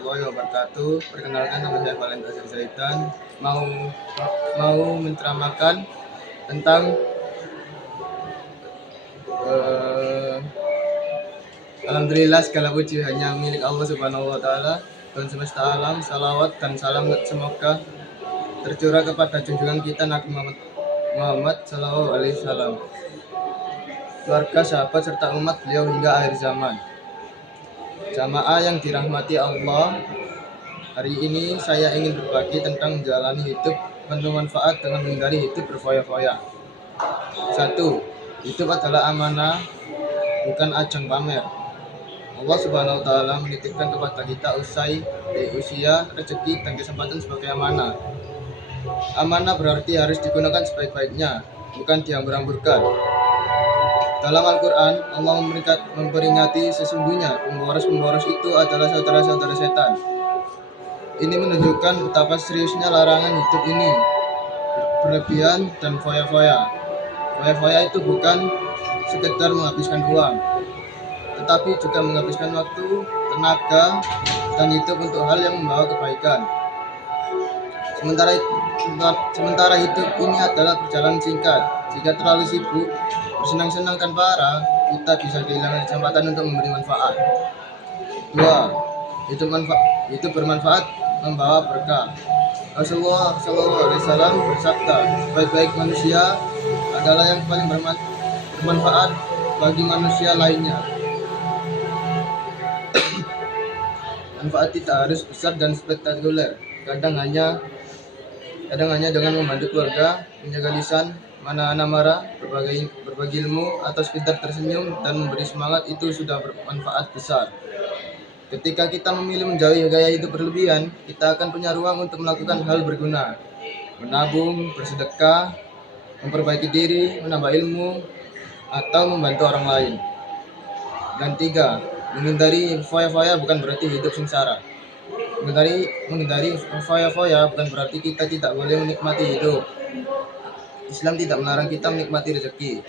warahmatullahi wabarakatuh. Perkenalkan, nama saya Valenta Zaitan. Mau mau menceramakan tentang eh, Alhamdulillah segala puji hanya milik Allah Subhanahu wa taala, Tuhan semesta alam. Salawat dan salam semoga tercurah kepada junjungan kita Nabi Muhammad sallallahu alaihi wasallam, keluarga, sahabat serta umat beliau hingga akhir zaman. Jamaah yang dirahmati Allah, hari ini saya ingin berbagi tentang menjalani hidup penuh manfaat dengan menghindari hidup berfoya-foya. 1. Hidup adalah amanah, bukan ajang pamer. Allah Subhanahu wa taala menitipkan kepada kita usai usia, rezeki dan kesempatan sebagai amanah. Amanah berarti harus digunakan sebaik-baiknya, bukan dihambur-hamburkan. Dalam Al-Quran, Allah memperingati sesungguhnya pemboros-pemboros itu adalah saudara-saudara setan. Ini menunjukkan betapa seriusnya larangan hidup ini, berlebihan dan foya-foya. Foya-foya itu bukan sekedar menghabiskan uang, tetapi juga menghabiskan waktu, tenaga, dan hidup untuk hal yang membawa kebaikan. Sementara hidup ini adalah perjalanan singkat. Jika terlalu sibuk bersenang-senang tanpa arah, kita bisa kehilangan kesempatan untuk memberi manfaat. 2. Hidup bermanfaat membawa berkah. Rasulullah SAW bersabda, sebaik-baik manusia adalah yang paling bermanfaat bagi manusia lainnya. Manfaat tidak harus besar dan spektakuler. Kadang hanya dengan membantu keluarga, menjaga lisan, menahan amarah, berbagi ilmu, atau sekedar tersenyum dan memberi semangat, itu sudah bermanfaat besar. Ketika kita memilih menjauhi gaya hidup berlebihan, kita akan punya ruang untuk melakukan hal berguna, menabung, bersedekah, memperbaiki diri, menambah ilmu, atau membantu orang lain. Dan 3. Menghindari foya-foya bukan berarti hidup sengsara. Menghindari foya-foya bukan berarti kita tidak boleh menikmati hidup. Islam tidak melarang kita menikmati rezeki.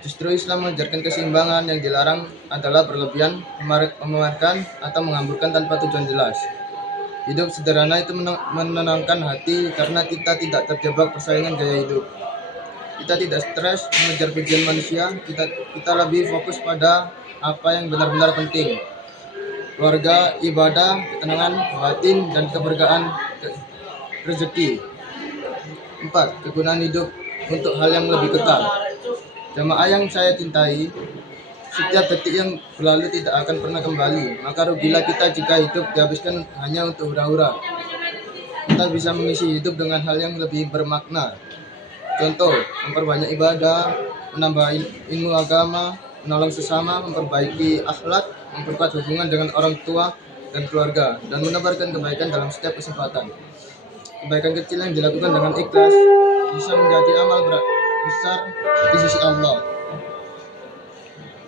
Justru Islam mengajarkan keseimbangan. Yang dilarang adalah berlebihan, memamerkan, atau menghamburkan tanpa tujuan jelas. Hidup sederhana itu menenangkan hati karena kita tidak terjebak persaingan gaya hidup. Kita tidak stres mengejar pujian manusia, kita lebih fokus pada apa yang benar-benar penting. Keluarga, ibadah, ketenangan batin, dan keberkahan rezeki. 4. Kegunaan hidup untuk hal yang lebih kekal. Jamaah yang saya cintai, setiap detik yang berlalu tidak akan pernah kembali. Maka rugilah kita jika hidup dihabiskan hanya untuk hura-hura. Kita bisa mengisi hidup dengan hal yang lebih bermakna. Contoh, memperbanyak ibadah, menambah ilmu agama, menolong sesama, memperbaiki akhlak, memperkuat hubungan dengan orang tua dan keluarga, dan menebarkan kebaikan dalam setiap kesempatan. Kebaikan kecil yang dilakukan dengan ikhlas bisa menjadi amal besar di sisi Allah.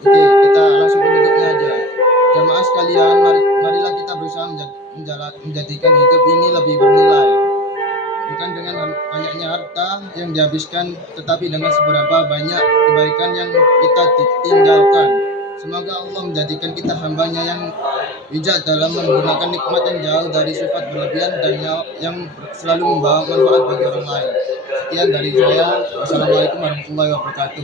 Oke, kita langsung penutupnya aja. Jamaah sekalian, marilah kita berusaha menjadikan hidup ini lebih bernilai. Bukan dengan banyaknya harta yang dihabiskan, tetapi dengan seberapa banyak kebaikan yang kita tinggalkan. Semoga Allah menjadikan kita hambanya yang bijak dalam menggunakan nikmat yang jauh dari sifat berlebihan dan yang selalu membawa manfaat bagi orang lain. Sekian dari saya. Wassalamualaikum warahmatullahi wabarakatuh.